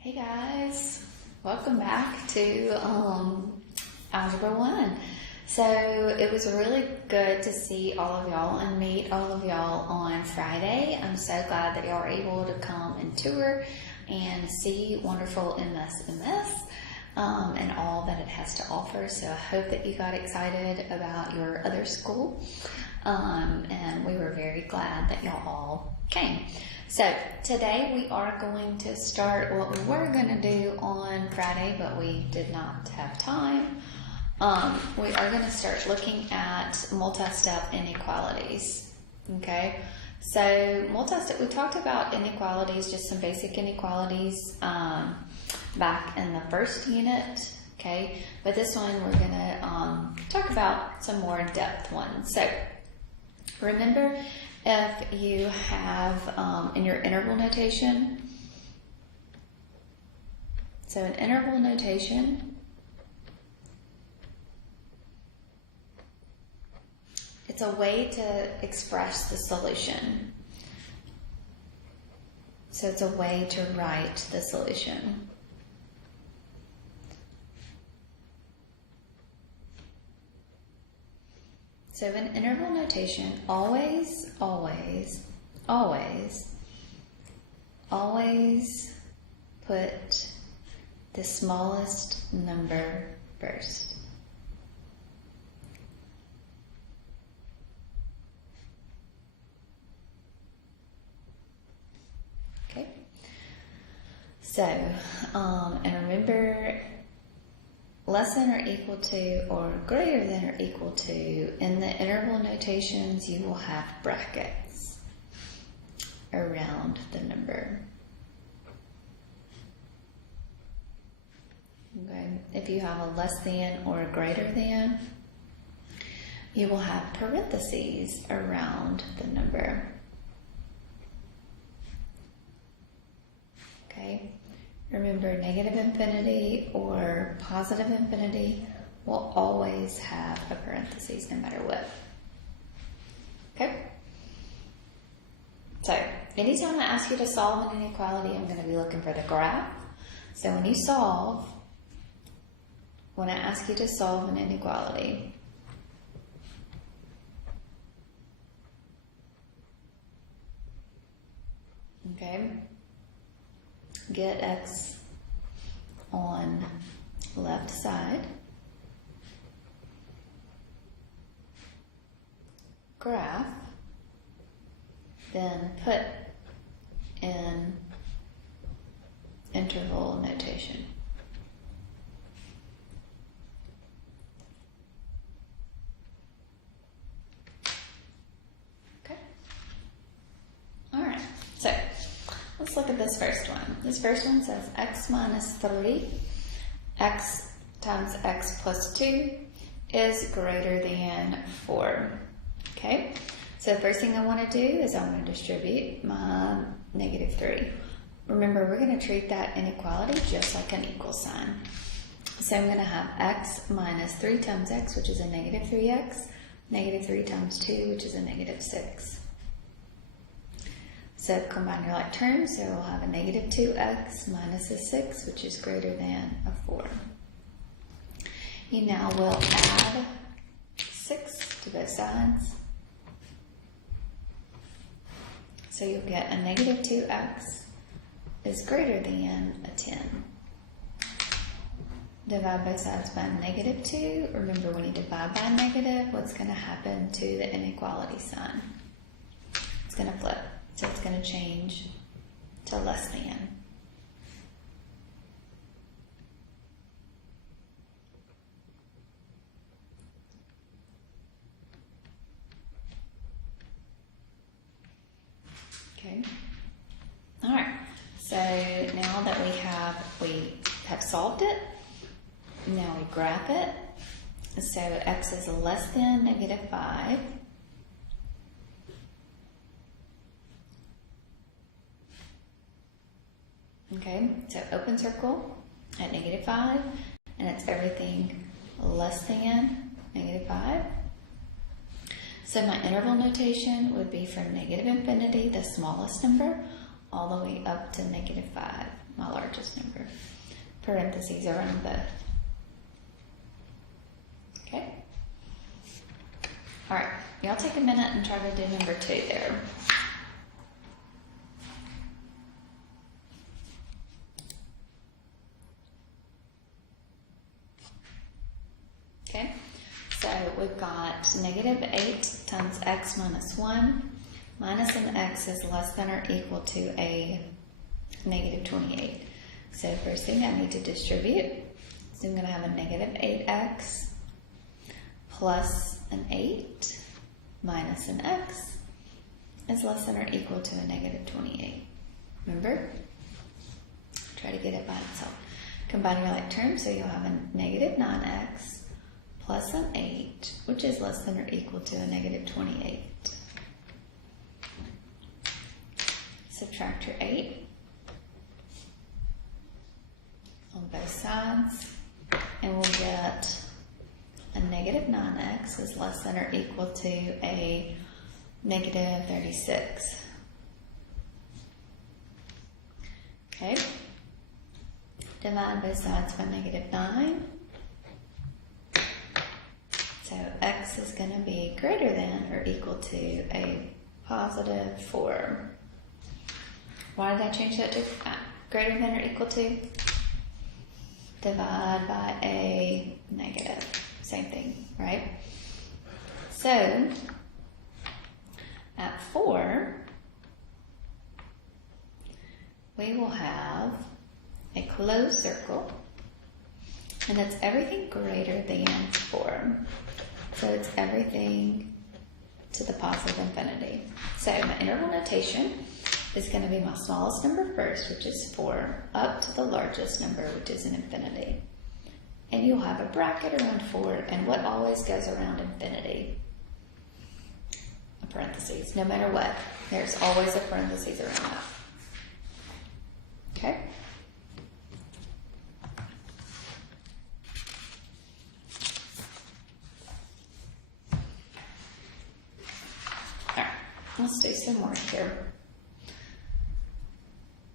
Hey guys, welcome back to Algebra 1. So it was really good to see all of y'all and meet all of y'all on Friday. I'm so glad that y'all are able to come and tour and see wonderful MS and all that it has to offer. So I hope that you got excited about your other school and we were very glad that y'all all came. So today we are going to start what we were going to do on Friday, but we did not have time. We are going to start looking at multi-step inequalities. Okay, so multi-step, we talked about inequalities, just some basic inequalities back in the first unit. Okay, but this one we're going to talk about some more in-depth ones. So remember, if you have in your interval notation, so in interval notation, it's a way to express the solution. So it's a way to write the solution. So in interval notation, always put the smallest number first. Okay. So, and remember, less than or equal to or greater than or equal to, in the interval notations you will have brackets around the number. Okay. If you have a less than or a greater than, you will have parentheses around the number. Okay. Remember, negative infinity or positive infinity will always have a parentheses no matter what. Okay? So, anytime I ask you to solve an inequality, I'm going to be looking for the graph. So when you solve, when I ask you to solve an inequality, okay, get x on left side, graph, then put in interval notation. Okay. All right. So let's look at this first one. This first one says x minus 3, x times x plus 2 is greater than 4. Okay, so the first thing I want to do is I want to distribute my negative 3. Remember, we're going to treat that inequality just like an equal sign. So I'm going to have x minus 3 times x, which is a negative 3x, negative 3 times 2, which is a negative 6. So combine your like terms, so we'll have a negative 2x minus a 6, which is greater than a 4. You now will add 6 to both sides. So you'll get a negative 2x is greater than a 10. Divide both sides by negative 2. Remember, when you divide by negative, what's going to happen to the inequality sign? It's going to flip. So it's going to change to less than. Okay. All right. So now that we have solved it, now we graph it. So x is less than negative 5. Okay, so open circle at negative 5, and it's everything less than negative 5. So my interval notation would be from negative infinity, the smallest number, all the way up to negative 5, my largest number. parentheses around both. Okay? Alright, y'all take a minute and try to do number 2 there. Okay, so we've got negative 8 times x minus 1 minus an x is less than or equal to a negative 28. So first thing I need to distribute. So I'm going to have a negative 8x plus an 8 minus an x is less than or equal to a negative 28. Remember? Try to get it by itself. Combine your like terms, so you'll have a negative 9x plus an 8, which is less than or equal to a negative 28. Subtract your 8 on both sides, and we'll get a negative 9x is less than or equal to a negative 36. Okay, divide both sides by negative 9. So x is going to be greater than or equal to a positive 4. Why did I change that to greater than or equal to? Divide by a negative. Same thing, right? So, at 4, we will have a closed circle, and it's everything greater than 4. So it's everything to the positive infinity. So my interval notation is going to be my smallest number first, which is 4, up to the largest number, which is an infinity. And you'll have a bracket around 4, and what always goes around infinity? A parentheses. No matter what, there's always a parentheses around that. Okay? Alright, let's do some more here.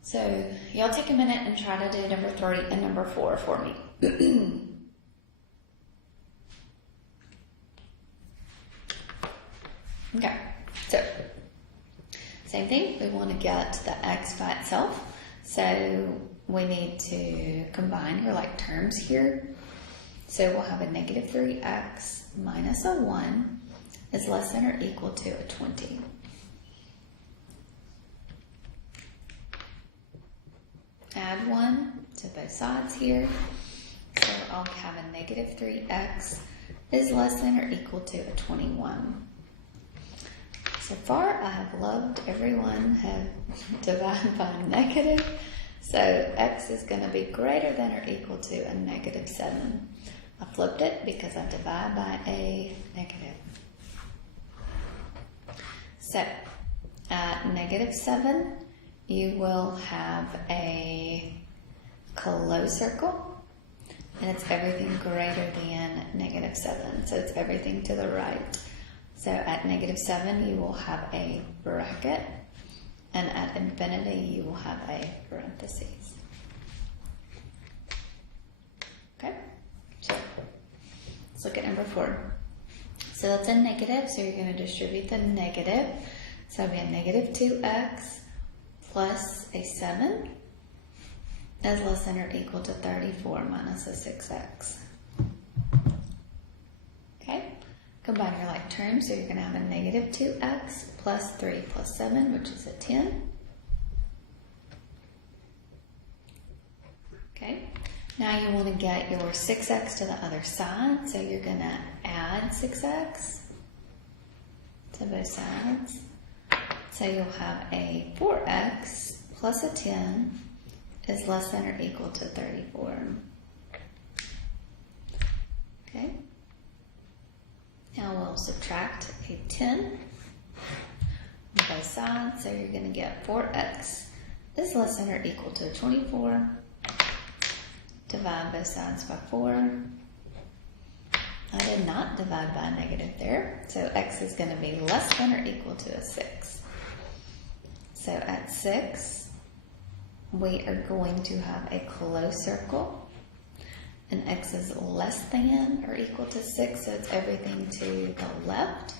So, y'all take a minute and try to do number 3 and number 4 for me. Okay, so same thing, we want to get the x by itself. So we need to combine your like terms here. So we'll have a negative 3x minus a 1 is less than or equal to a 20. Add 1 to both sides here. So I'll have a negative 3x is less than or equal to a 21. So far, I have loved everyone have divided by negative. So x is going to be greater than or equal to a negative 7. I flipped it because I divide by a negative. So at negative 7, you will have a closed circle, and it's everything greater than negative 7. So it's everything to the right. So at negative 7, you will have a bracket, and at infinity, you will have a parentheses. Okay? So let's look at number 4. So that's a negative, so you're going to distribute the negative. So it'll be a negative 2x plus a 7 is less than or equal to 34 minus a 6x. Okay? Combine your like terms, so you're going to have a negative 2x plus 3 plus 7, which is a 10. Okay, now you want to get your 6x to the other side, so you're going to add 6x to both sides. So you'll have a 4x plus a 10 is less than or equal to 34. Okay. Now we'll subtract a 10 on both sides, so you're going to get 4x is less than or equal to 24. Divide both sides by 4. I did not divide by a negative there, so x is going to be less than or equal to a 6. So at 6, we are going to have a closed circle, and x is less than or equal to 6, so it's everything to the left.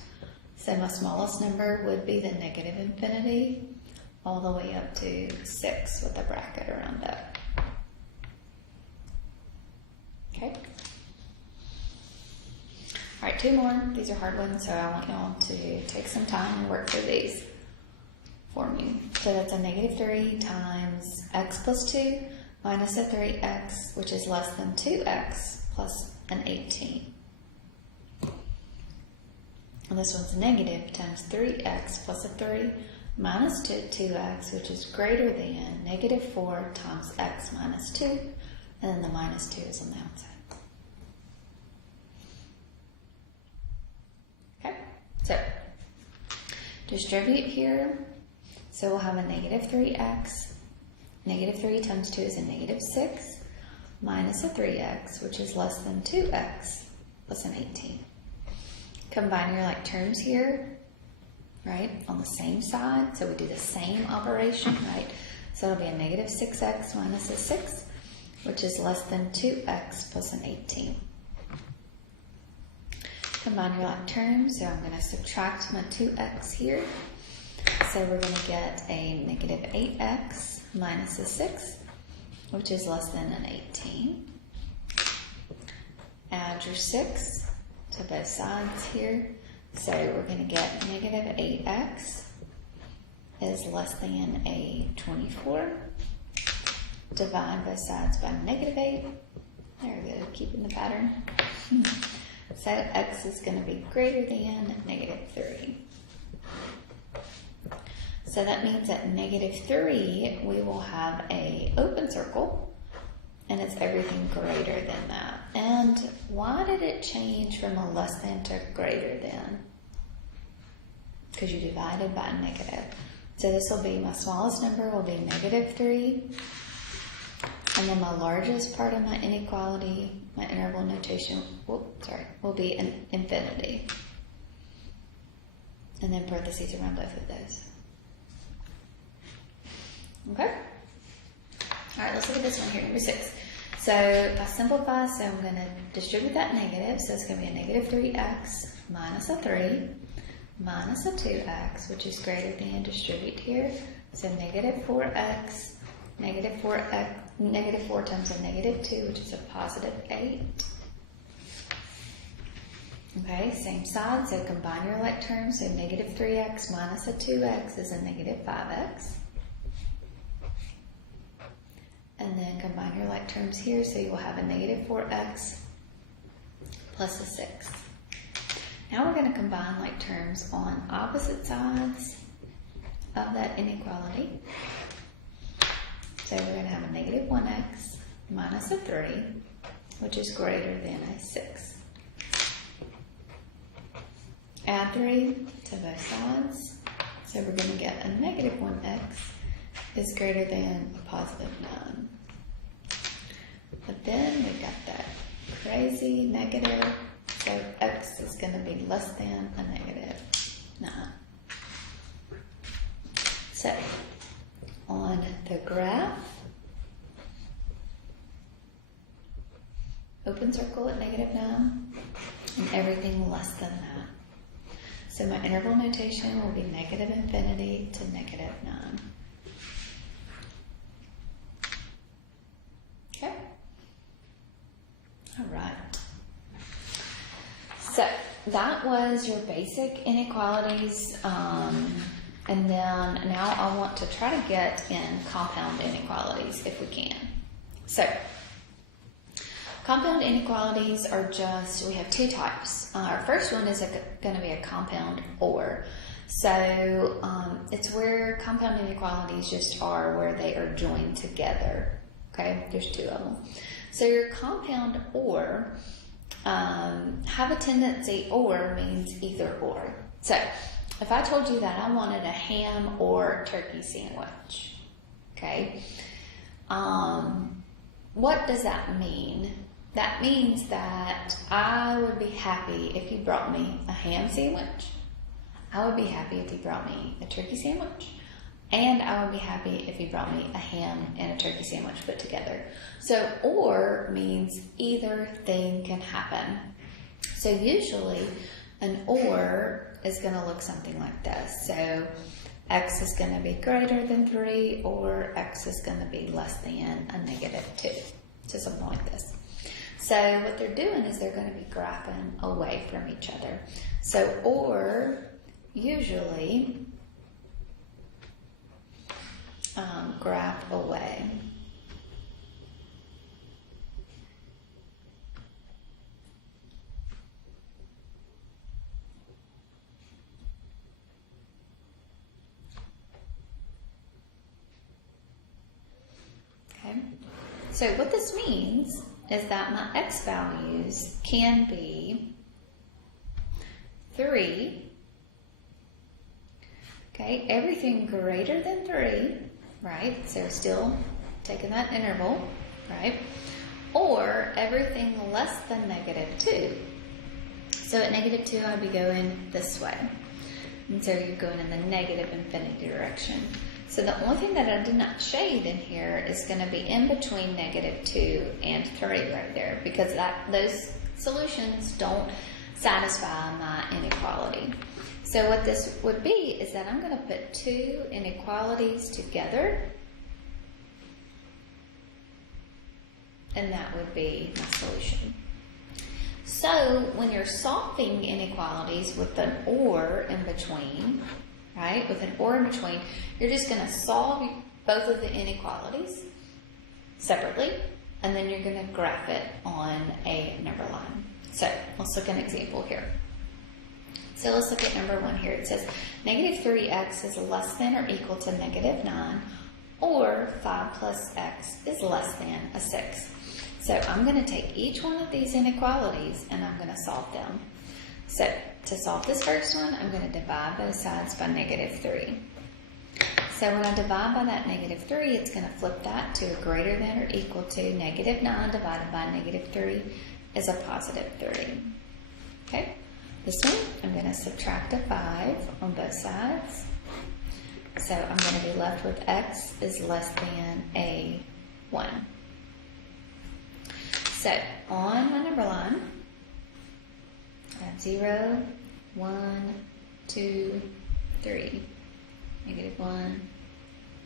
So my smallest number would be the negative infinity, all the way up to 6 with a bracket around it. Okay? All right, 2 more. These are hard ones, so I want y'all to take some time and work through these for me. So that's a negative 3 times x plus 2 minus a 3x, which is less than 2x plus an 18. And this one's negative times 3x plus a 3 minus 2x, which is greater than negative 4 times x minus 2, and then the minus 2 is on the outside. Okay, so distribute here. So we'll have a negative 3x. Negative 3 times 2 is a negative 6 minus a 3x, which is less than 2x plus an 18. Combine your like terms here, right, on the same side. So we do the same operation, right? So it'll be a negative 6x minus a 6, which is less than 2x plus an 18. Combine your like terms, so I'm going to subtract my 2x here. So we're going to get a negative 8x minus a 6, which is less than an 18. Add your 6 to both sides here. So we're going to get negative 8x is less than a 24. Divide both sides by negative 8. There we go, keeping the pattern. So x is going to be greater than negative 3. So that means at negative 3, we will have a open circle, and it's everything greater than that. And why did it change from a less than to greater than? Because you divided by negative. So this will be, my smallest number will be negative 3, and then my largest part of my inequality, my interval notation, will be an infinity. And then parentheses around both of those. Okay? All right, let's look at this one here, number 6. So if I simplify, so I'm going to distribute that negative. So it's going to be a negative 3x minus a 3 minus a 2x, which is greater than, distribute here. So negative 4x, negative 4 times a negative 2, which is a positive 8. Okay, same side, so combine your like terms. So negative 3x minus a 2x is a negative 5x. And then combine your like terms here, so you will have a negative 4x plus a 6. Now we're going to combine like terms on opposite sides of that inequality. So we're going to have a negative 1x minus a 3, which is greater than a 6. Add 3 to both sides. So we're going to get a negative 1x is greater than a positive 9. But then we got that crazy negative, so x is going to be less than a negative 9. So on the graph, open circle at negative 9, and everything less than that. So my interval notation will be negative infinity to negative 9. Okay? All right. So that was your basic inequalities. And then now I want to try to get in compound inequalities if we can. So compound inequalities are just, we have 2 types. Our first one is going to be a compound OR. So it's where compound inequalities just are where they are joined together. Okay, there's 2 of them. So your compound OR have a tendency, OR means either or. So if I told you that I wanted a ham or turkey sandwich, okay, what does that mean? That means that I would be happy if you brought me a ham sandwich. I would be happy if you brought me a turkey sandwich. And I would be happy if you brought me a ham and a turkey sandwich put together. So or means either thing can happen. So usually an or is going to look something like this. So x is going to be greater than 3 or x is going to be less than a negative 2. So something like this. So what they're doing is they're going to be graphing away from each other. So or usually graph away. Okay. So what this means is that my x values can be 3, okay, everything greater than 3, right, so still taking that interval, right, or everything less than negative 2. So at negative 2, I'd be going this way, and so you're going in the negative infinity direction. So the only thing that I did not shade in here is going to be in between negative 2 and 3 right there, because those solutions don't satisfy my inequality. So what this would be is that I'm going to put two inequalities together, and that would be my solution. So when you're solving inequalities with an or in between, right, with an or in between, you're just going to solve both of the inequalities separately, and then you're going to graph it on a number line. So let's look at an example here. So let's look at number 1 here. It says negative 3x is less than or equal to negative 9, or 5 plus x is less than a 6. So I'm going to take each one of these inequalities and I'm going to solve them. So to solve this first one, I'm going to divide both sides by negative 3. So when I divide by that negative 3, it's going to flip that to a greater than or equal to negative 9 divided by negative 3 is a positive 3. Okay? This one, I'm going to subtract a 5 on both sides. So I'm going to be left with x is less than a 1. So on my number line, I have 0, 1, 2, 3, negative 1,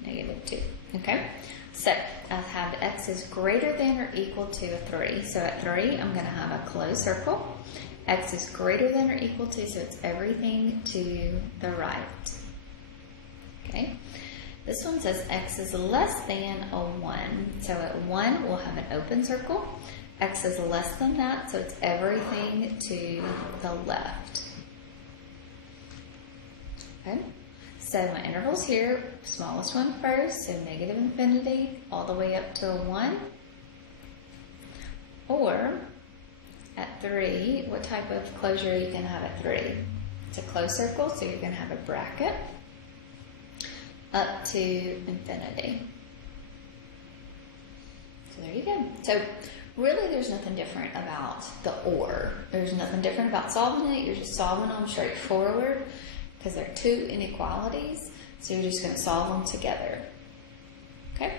negative 2. Okay? So I have x is greater than or equal to a 3. So at 3, I'm going to have a closed circle. X is greater than or equal to, so it's everything to the right. Okay? This one says x is less than a 1. So at 1, we'll have an open circle. X is less than that, so it's everything to the left. Okay? So my intervals here, smallest one first, so negative infinity all the way up to a 1. Or at 3, what type of closure are you going to have at 3? It's a closed circle, so you're going to have a bracket up to infinity. So there you go. So really there's nothing different about the or. There's nothing different about solving it. You're just solving them straightforward because they're two inequalities. So you're just going to solve them together. Okay?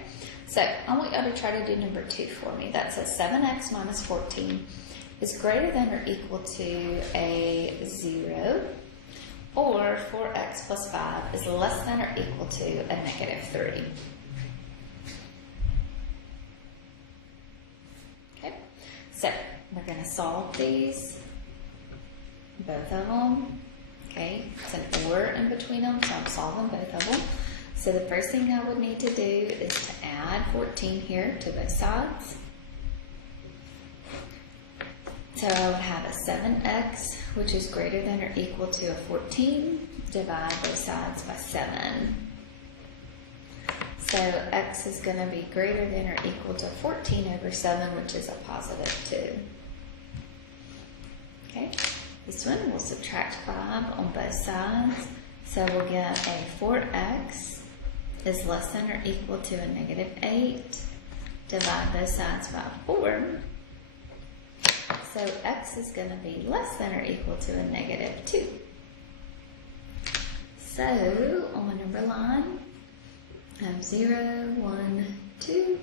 So I want you to try to do number 2 for me. That says 7x minus 14 is greater than or equal to a 0, or 4x plus 5 is less than or equal to a negative 3. Okay, so we're going to solve these, both of them. Okay, it's an or in between them, so I'm solving both of them. So the first thing I would need to do is to add 14 here to both sides. So I would have a 7x, which is greater than or equal to a 14, divide both sides by 7. So x is going to be greater than or equal to 14 over 7, which is a positive 2. Okay, this one we'll subtract 5 on both sides. So we'll get a 4x is less than or equal to a negative 8, divide both sides by 4. So x is going to be less than or equal to a negative 2. So on my number line, 0, 1, 2,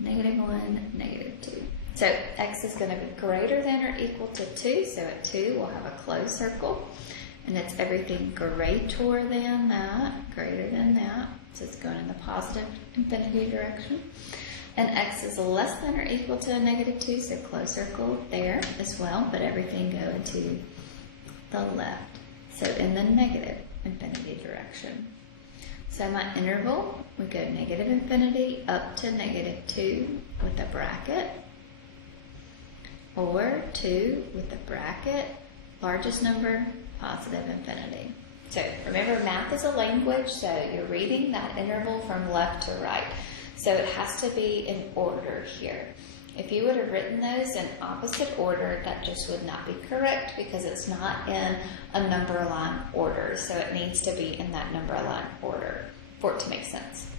negative 1, negative 2. So x is going to be greater than or equal to 2. So at 2, we'll have a closed circle. And it's everything greater than that, greater than that. So it's going in the positive infinity direction. And x is less than or equal to a negative 2, so closed circle there as well, but everything going to the left. So in the negative infinity direction. So my interval, we go negative infinity up to negative 2 with a bracket, or 2 with a bracket, largest number, positive infinity. So remember, math is a language, so you're reading that interval from left to right. So it has to be in order here. If you would have written those in opposite order, that just would not be correct because it's not in a number line order. So it needs to be in that number line order for it to make sense.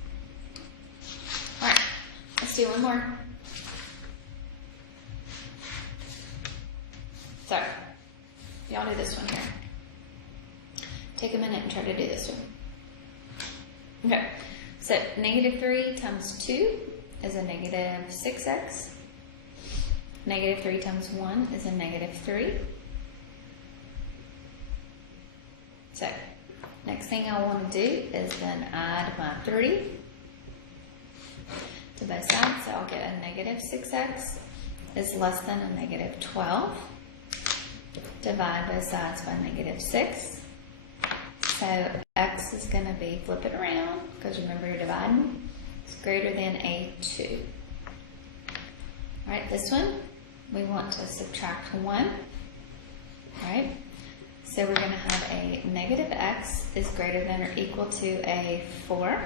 All right, let's do one more. So, y'all do this one here. Take a minute and try to do this one. Okay, so negative 3 times 2 is a negative 6x. Negative 3 times 1 is a negative 3. So, next thing I want to do is then add my 3 to both sides. So I'll get a negative 6x is less than a negative 12. Divide both sides by negative 6. So x is going to be, flip it around, because remember you're dividing, it's greater than a 2. Alright, this one, we want to subtract 1. Alright, so we're going to have a negative x is greater than or equal to a 4.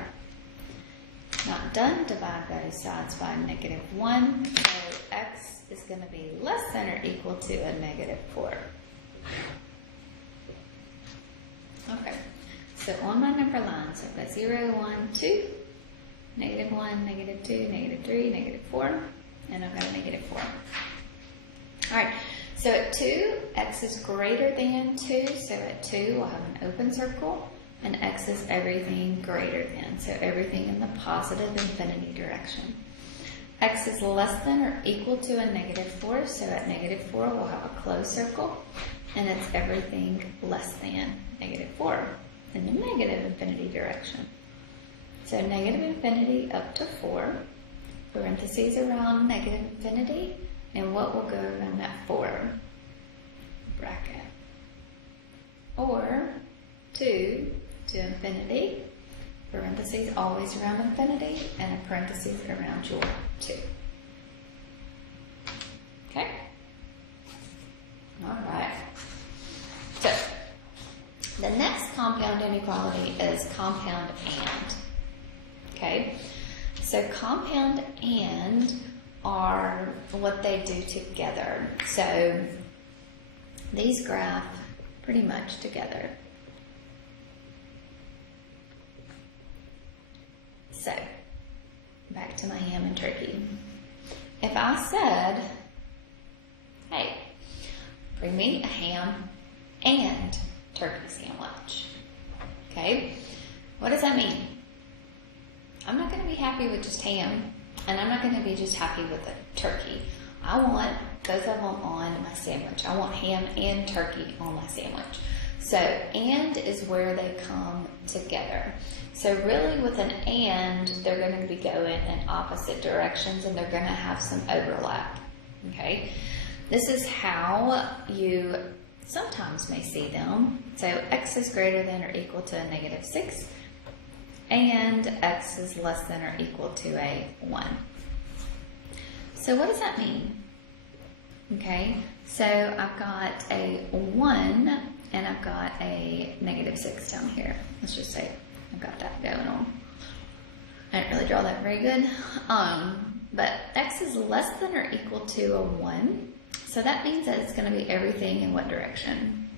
Not done, divide both sides by negative 1. So x is going to be less than or equal to a negative 4. Okay, so on my number line, so I've got 0, 1, 2, negative 1, negative 2, negative 3, negative 4, and I've got a negative 4. Alright, so at 2, x is greater than 2, so at 2 we'll have an open circle, and x is everything greater than, so everything in the positive infinity direction. X is less than or equal to a negative 4, so at negative 4 we'll have a closed circle, and it's everything less than negative 4 in the negative infinity direction. So negative infinity up to 4, parentheses around negative infinity, and what will go around that 4? Bracket. Or 2 to infinity, parentheses always around infinity, and a parentheses around your 2. Okay? Alright. So, the next compound inequality is compound and. Okay? So, compound and are what they do together. So, these graph pretty much together. So, back to my ham and turkey. If I said, hey, bring me a ham and turkey sandwich, okay, what does that mean? I'm not going to be happy with just ham, and I'm not going to be just happy with a turkey. I want both of them on my sandwich. I want ham and turkey on my sandwich. So, and is where they come together. So really with an and, they're going to be going in opposite directions and they're going to have some overlap. Okay? This is how you sometimes may see them. So x is greater than or equal to a negative 6 and x is less than or equal to a 1. So what does that mean? Okay, so I've got a 1 and I've got a negative 6 down here. Let's just say I've got that going on. I didn't really draw that very good. But x is less than or equal to a 1. So that means that it's going to be everything in what direction?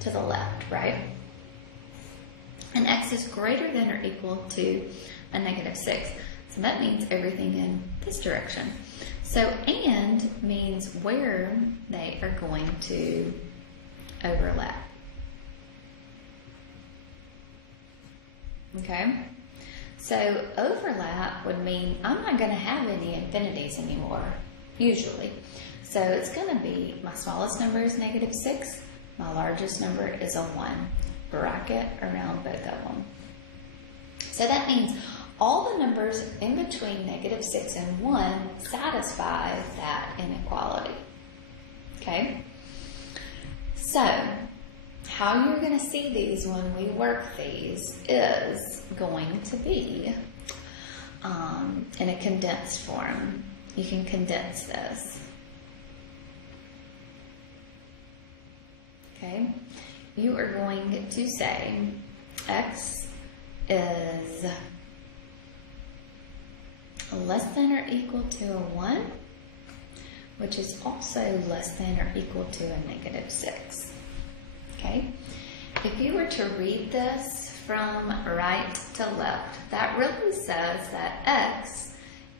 To the left, right? And x is greater than or equal to a negative 6. So that means everything in this direction. So and means where they are going to overlap. Okay? So overlap would mean I'm not going to have any infinities anymore, usually. So it's going to be, my smallest number is -6, my largest number is a 1. Bracket around both of them. So that means all the numbers in between -6 and 1 satisfy that inequality. Okay? So, how you're going to see these when we work these is going to be in a condensed form. You can condense this. Okay? You are going to say x is less than or equal to a 1, which is also less than or equal to a -6. Okay? If you were to read this from right to left, that really says that x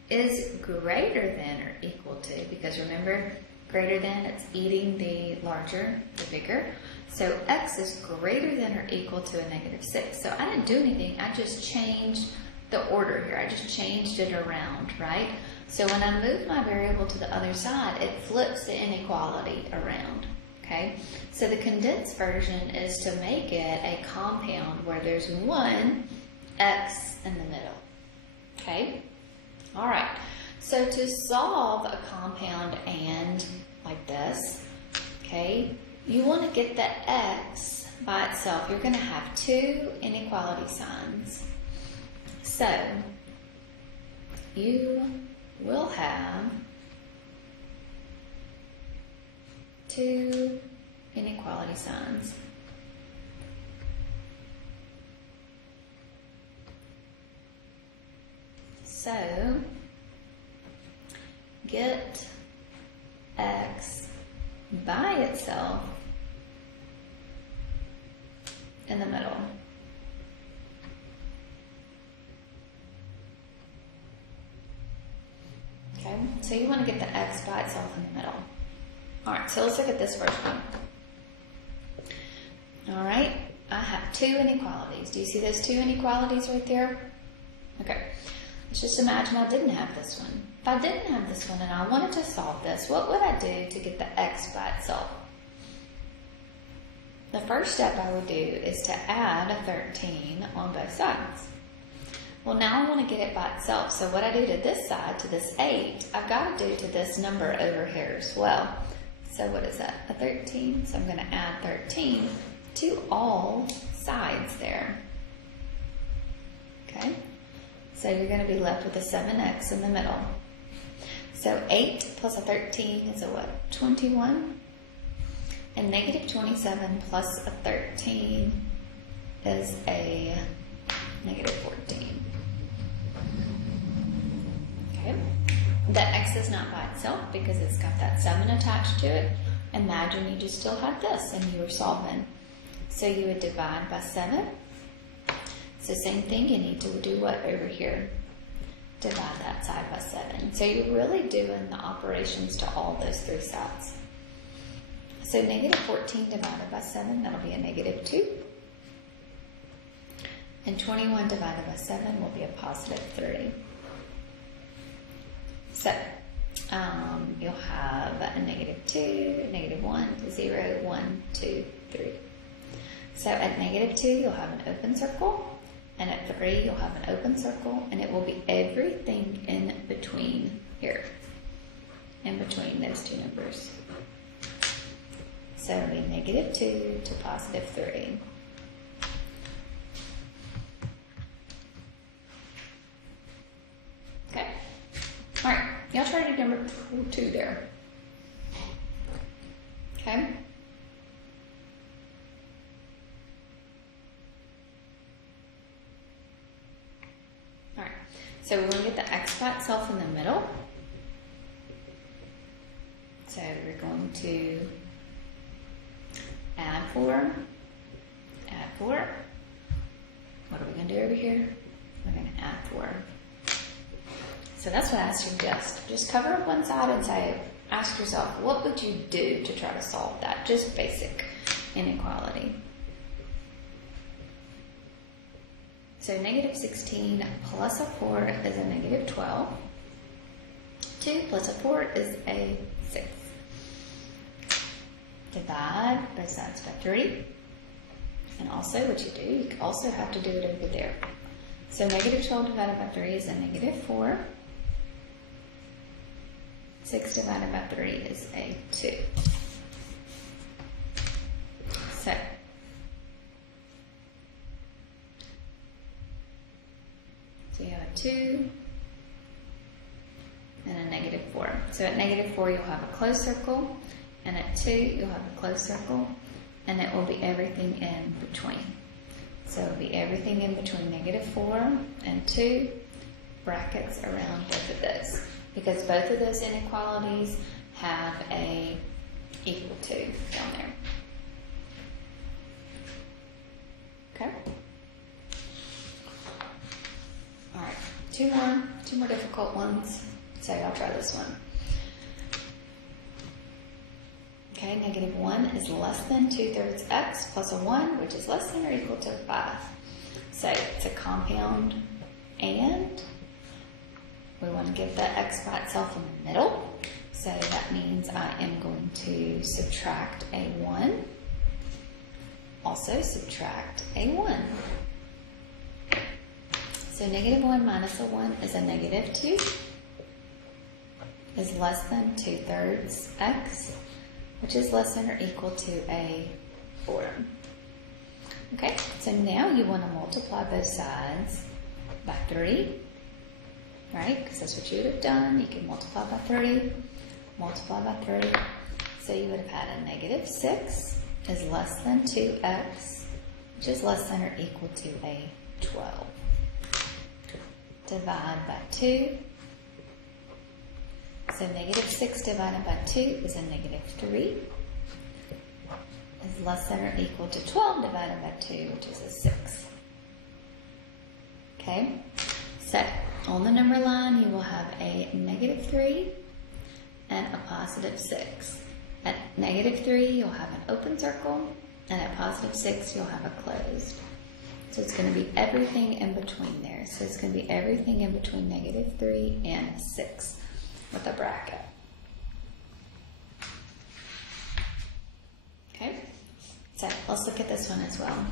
is greater than or equal to, because remember, greater than, it's eating the larger, the bigger. So x is greater than or equal to a -6. So I didn't do anything, I just changed the order here. I just changed it around, right? So when I move my variable to the other side, it flips the inequality around, okay? So the condensed version is to make it a compound where there's one x in the middle, okay? All right, so to solve a compound and like this, okay, you want to get the x by itself. You're going to have two inequality signs. So you will have two inequality signs. So get x by itself in the middle. Okay, so you want to get the x by itself in the middle. All right, so let's look at this first one. All right, I have two inequalities. Do you see those two inequalities right there? Okay, let's just imagine I didn't have this one. If I didn't have this one and I wanted to solve this, what would I do to get the x by itself? The first step I would do is to add a 13 on both sides. Well, now I want to get it by itself. So what I do to this side, to this 8, I've got to do to this number over here as well. So what is that? A 13. So I'm going to add 13 to all sides there. Okay? So you're going to be left with a 7x in the middle. So 8 plus a 13 is a what? 21. And negative 27 plus a 13 is a negative 14. Okay. The x is not by itself because it's got that 7 attached to it. Imagine you just still had this and you were solving. So you would divide by 7. So same thing, you need to do what over here? Divide that side by 7. So you're really doing the operations to all those three sides. So negative 14 divided by 7, that'll be a negative 2. And 21 divided by 7 will be a positive 3. So you'll have a negative 2, negative 1, 0, 1, 2, 3. So at negative 2, you'll have an open circle. And at 3, you'll have an open circle. And it will be everything in between here. In between those two numbers. So it'll be negative 2 to positive 3. Okay. All right. Y'all try to do number 2 there. Okay. All right. So we want to get the x by itself in the middle. So we're going to add 4. Add 4. What are we going to do over here? We're going to add 4. So that's what I suggest. Just cover up one side and say, ask yourself, what would you do to try to solve that? Just basic inequality. So negative 16 plus a 4 is a negative 12. 2 plus a 4 is a 6. Divide both sides by 3. And also what you do, you also have to do it over there. So negative 12 divided by 3 is a negative 4. 6 divided by 3 is a 2. So you have a 2 and a negative 4. So at negative 4 you'll have a closed circle, and at 2 you'll have a closed circle, and it will be everything in between. So it will be everything in between negative 4 and 2, brackets around both of those, because both of those inequalities have a equal to down there. Okay? All right, two more difficult ones. So I'll try this one. Okay, negative 1 is less than 2/3 x plus a 1, which is less than or equal to 5. So it's a compound, and we want to give the x by itself in the middle. So that means I am going to subtract a 1. Also subtract a 1. So negative 1 minus a 1 is a negative 2, is less than 2/3 x, which is less than or equal to a 4. Okay, so now you want to multiply both sides by 3, right? Because that's what you would have done. You can multiply by 3, multiply by 3. So you would have had a negative 6 is less than 2x, which is less than or equal to a 12. Divide by 2. So negative 6 divided by 2 is a negative 3. Is less than or equal to 12 divided by 2, which is a 6. Okay? So on the number line, you will have a negative 3 and a positive 6. At negative 3, you'll have an open circle, and at positive 6, you'll have a closed. So it's going to be everything in between there. So it's going to be everything in between negative 3 and 6 with a bracket. Okay, so let's look at this one as well.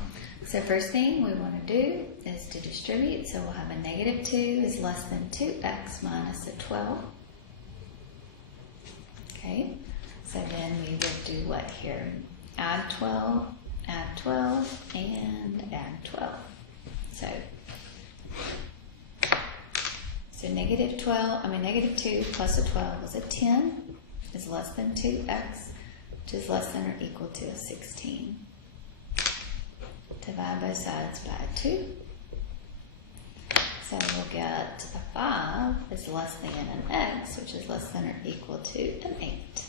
So first thing we want to do is to distribute. So we'll have a negative 2 is less than 2x minus a 12. Okay, so then we would do what here? Add 12, and add 12. So negative 2 plus a 12 is a 10, is less than 2x, which is less than or equal to a 16. Divide both sides by 2. So we'll get a 5 is less than an x, which is less than or equal to an 8.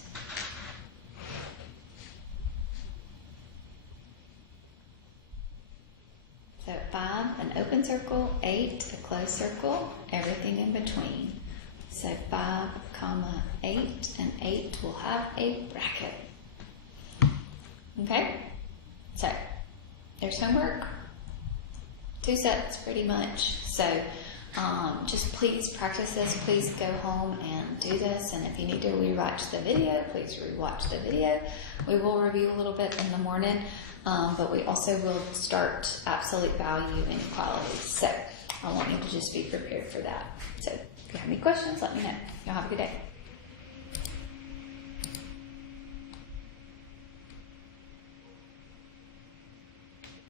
So 5, an open circle, 8, a closed circle, everything in between. So 5, 8, and 8 will have a bracket. Okay? So there's homework. 2 sets pretty much. So just please practice this. Please go home and do this. And if you need to rewatch the video, please rewatch the video. We will review a little bit in the morning. But we also will start absolute value inequalities. So I want you to just be prepared for that. So if you have any questions, let me know. Y'all have a good day.